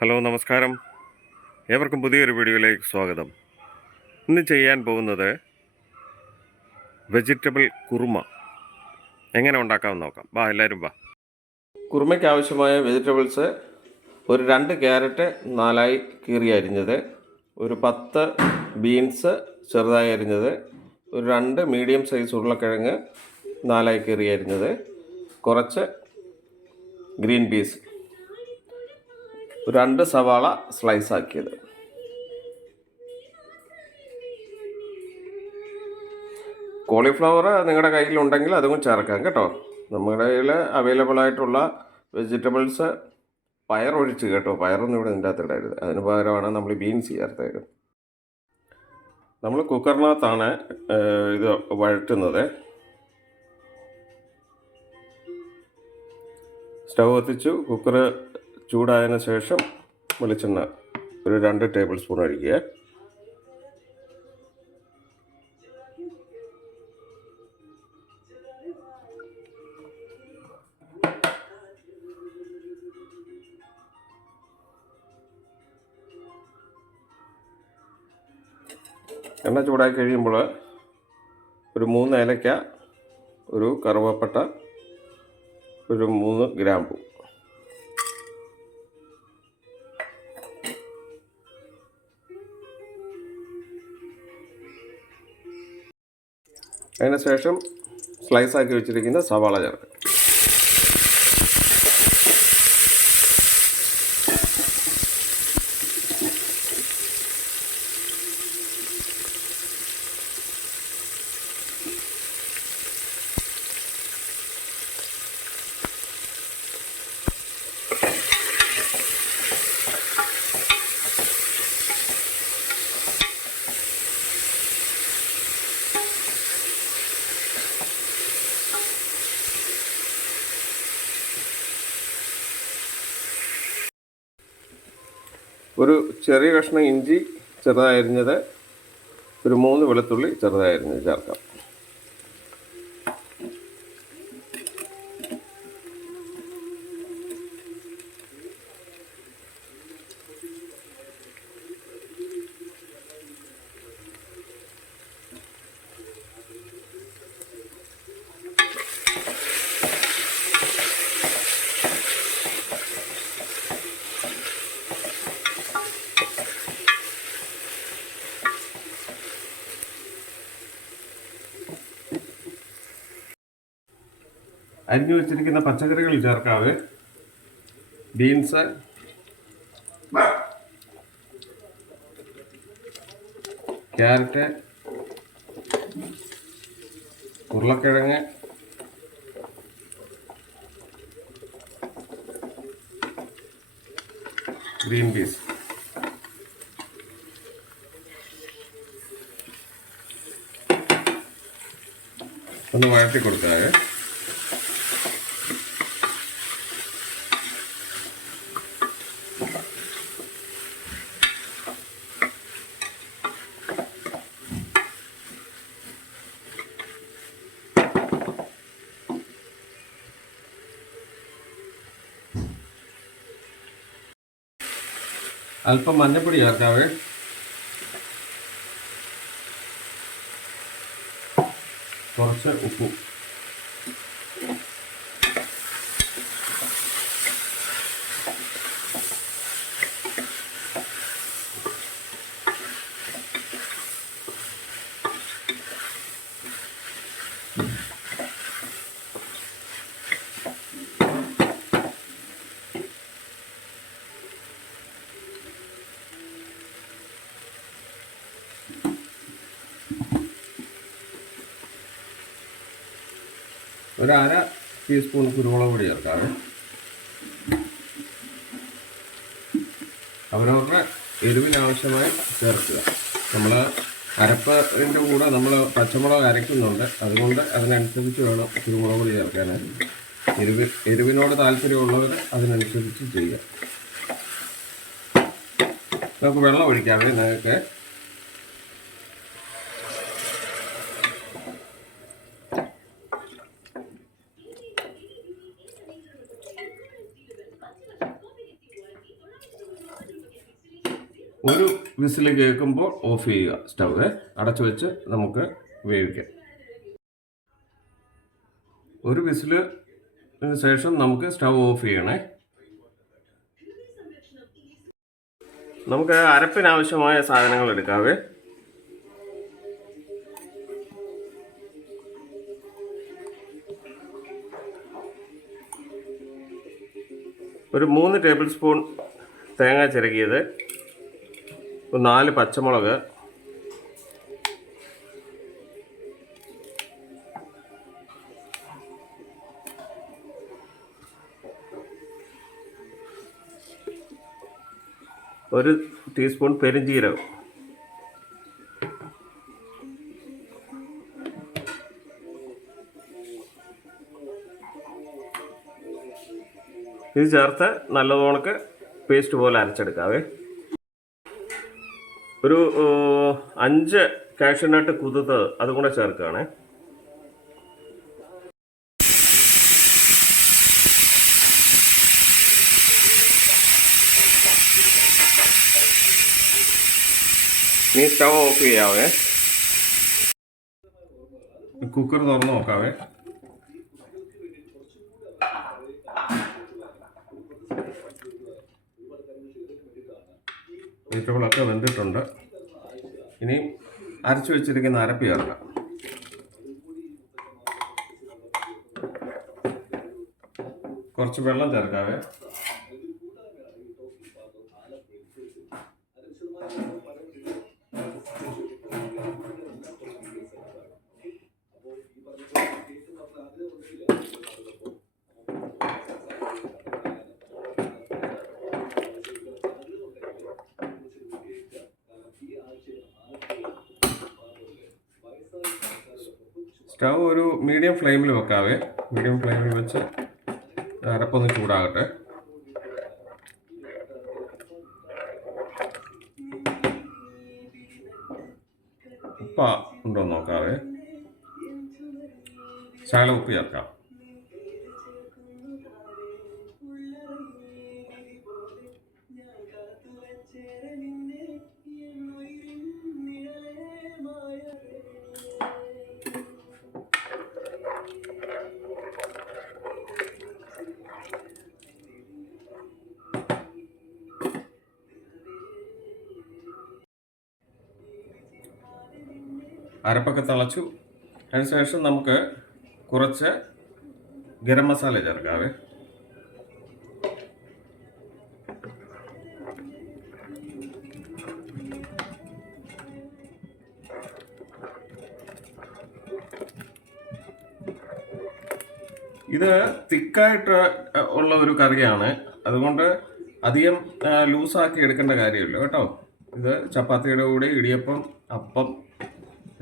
Hello നമസ്കാരം. ഏവർക്കും പുതിയൊരു വീഡിയോയിലേക്ക് സ്വാഗതം. ഇന്ന് ചെയ്യാൻ പോകുന്നത് വെജിറ്റബിൾ കുറുമ. എങ്ങനെ ഉണ്ടാക്കാമെന്ന് നോക്കാം. വാ എല്ലാവരും വാ. കുറുമയ്ക്ക് ആവശ്യമായ വെജിറ്റബിൾസ് ഒരു രണ്ട് ക്യാരറ്റ് നാലായി കീറി അരിഞ്ഞത് ഒരു പത്ത് ബീൻസ് ചെറുതായി അരിഞ്ഞത് ഒരു രണ്ട് മീഡിയം സൈസ് ഉരുളക്കിഴങ്ങ് നാലായി കീറി അരിഞ്ഞത് കുറച്ച് ഗ്രീൻ പീസ് രണ്ട് സവാള സ്ലൈസ് ആക്കിയത്. കോളിഫ്ലവർ നിങ്ങളുടെ കയ്യിലുണ്ടെങ്കിൽ അതും ചേർക്കാം കേട്ടോ. നമ്മുടെ കയ്യിൽ അവൈലബിൾ ആയിട്ടുള്ള വെജിറ്റബിൾസ് പയർ പയറൊഴിച്ച് കേട്ടോ. പയറൊന്നും ഇവിടെ ഇതിന്റെ അകത്ത് ഇടരുത്. അതിന് പകരമാണ് നമ്മൾ ബീൻസ് ചേർത്തേക്കുന്നത്. നമ്മൾ കുക്കറിനകത്താണ് ഇത് വഴറ്റുന്നത്. സ്റ്റൗ കത്തിച്ചു കുക്കർ ചൂടായതിന് ശേഷം വെളിച്ചെണ്ണ ഒരു രണ്ട് ടേബിൾ സ്പൂൺ ഒഴിക്കുക. എണ്ണ ചൂടായി കഴിയുമ്പോൾ ഒരു മൂന്ന് ഏലക്ക ഒരു കറുവപ്പട്ട ഒരു മൂന്ന് ഗ്രാമ്പു. അതിന് ശേഷം സ്ലൈസ് ആക്കി വെച്ചിരിക്കുന്ന സവാള ചേർക്കുക ഒരു ചെറിയ കഷ്ണം ഇഞ്ചി ചെറുതായി അരിഞ്ഞത് ഒരു മൂന്ന് വെളുത്തുള്ളി ചെറുതായി അരിഞ്ഞത് ചേർക്കാം. അരിഞ്ഞു വെച്ചിരിക്കുന്ന പച്ചക്കറികൾ ചേർക്കാതെ ബീൻസ് ക്യാരറ്റ് ഉരുളക്കിഴങ്ങ് ഗ്രീൻ പീസ് ഒന്ന് വഴറ്റി കൊടുക്കാവേ അല്പം മഞ്ഞപ്പൊടി ചേർക്കാവേ കുറച്ച് ഉപ്പും ഒരു അര ടീസ്പൂൺ കുരുമുളക് പൊടി ചേർക്കാവേ. അവരവരുടെ എരിവിനാവശ്യമായി ചേർക്കുക. നമ്മൾ അരപ്പിന്റെ കൂടെ നമ്മൾ പച്ചമുളക് അരയ്ക്കുന്നുണ്ട്. അതുകൊണ്ട് അതിനനുസരിച്ച് വേണം കുരുമുളക് പൊടി ചേർക്കാനായിട്ട്. എരിവ് എരിവിനോട് താല്പര്യമുള്ളവർ അതിനനുസരിച്ച് ചെയ്യുക. നമുക്ക് വെള്ളം ഒഴിക്കാവേ നിങ്ങൾക്ക് ഒരു വിസിൽ കേൾക്കുമ്പോൾ ഓഫ് ചെയ്യുക സ്റ്റവ് അടച്ചു വെച്ച് നമുക്ക് ഉപയോഗിക്കാം. ഒരു വിസിൽ ശേഷം നമുക്ക് സ്റ്റവ് ഓഫ് ചെയ്യണേ. നമുക്ക് അരപ്പിനാവശ്യമായ സാധനങ്ങൾ എടുക്കാവേ. ഒരു മൂന്ന് ടേബിൾ സ്പൂൺ തേങ്ങ ചിരകിയത്. ഒരു നാല് പച്ചമുളക്. ഒരു ടീസ്പൂൺ പെരുംജീരകം. ഇത് ചേർത്ത് നല്ലതോണക്ക് പേസ്റ്റ് പോലെ അരച്ചെടുക്കാവേ. ഒരു അഞ്ച് കാഷ്യനട്ട് കുതിർത്തത് അതും കൂടെ ചേർക്കുകയാണേ. നീ സ്റ്റവ് ഓഫ് ചെയ്യാവേ. കുക്കർ തുറന്ന് നോക്കാവേ. വെജിറ്റബിളൊക്കെ വെന്തിട്ടുണ്ട്. ഇനി അരച്ചു വെച്ചിരിക്കുന്ന അരപ്പ് ചേർക്കാം. കുറച്ച് വെള്ളം ചേർക്കാവേ. സ്റ്റവ് ഒരു മീഡിയം ഫ്ലെയിമിൽ വെക്കാവേ. മീഡിയം ഫ്ലെയിമിൽ വെച്ച് അരപ്പൊന്ന് ചൂടാകട്ടെ. ഉപ്പ ഉണ്ടോ നോക്കാവേ. ശാല ഉപ്പ് ചേർക്കാം. അരപ്പൊക്കെ തിളച്ചു. അതിനുശേഷം നമുക്ക് കുറച്ച് ഗരം മസാല ചേർക്കാവേ. ഇത് തിക്കായിട്ട് ഉള്ള ഒരു കറിയാണ്. അതുകൊണ്ട് അധികം ലൂസാക്കി എടുക്കേണ്ട കാര്യമില്ല കേട്ടോ. ഇത് ചപ്പാത്തിയുടെ കൂടെ ഇടിയപ്പം അപ്പം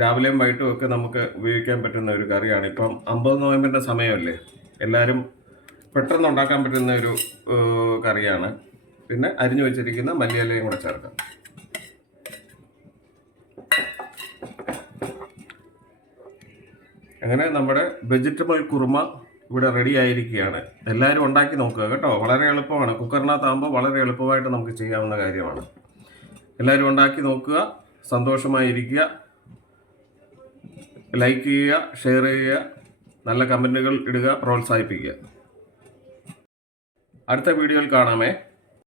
രാവിലെയും വൈകിട്ടും ഒക്കെ നമുക്ക് ഉപയോഗിക്കാൻ പറ്റുന്ന ഒരു കറിയാണ്. ഇപ്പം അമ്പത് നോയമ്പിന്റെ സമയമല്ലേ? എല്ലാവരും പെട്ടെന്ന് ഉണ്ടാക്കാൻ പറ്റുന്ന ഒരു കറിയാണ്. പിന്നെ അരിഞ്ഞു വെച്ചിരിക്കുന്ന മല്ലിയിലയും കൂടെ ചേർക്കാം. അങ്ങനെ നമ്മുടെ വെജിറ്റബിൾ കുറുമ ഇവിടെ റെഡി ആയിരിക്കുകയാണ്. എല്ലാവരും ഉണ്ടാക്കി നോക്കുക കേട്ടോ. വളരെ എളുപ്പമാണ്. കുക്കറിനകത്താകുമ്പോൾ വളരെ എളുപ്പമായിട്ട് നമുക്ക് ചെയ്യാവുന്ന കാര്യമാണ്. എല്ലാവരും ഉണ്ടാക്കി നോക്കുക സന്തോഷമായിരിക്കുക. ലൈക്ക് ചെയ്യുക ഷെയർ ചെയ്യുക നല്ല കമന്റുകൾ ഇടുക പ്രോത്സാഹിപ്പിക്കുക. അടുത്ത വീഡിയോയിൽ കാണാമേ.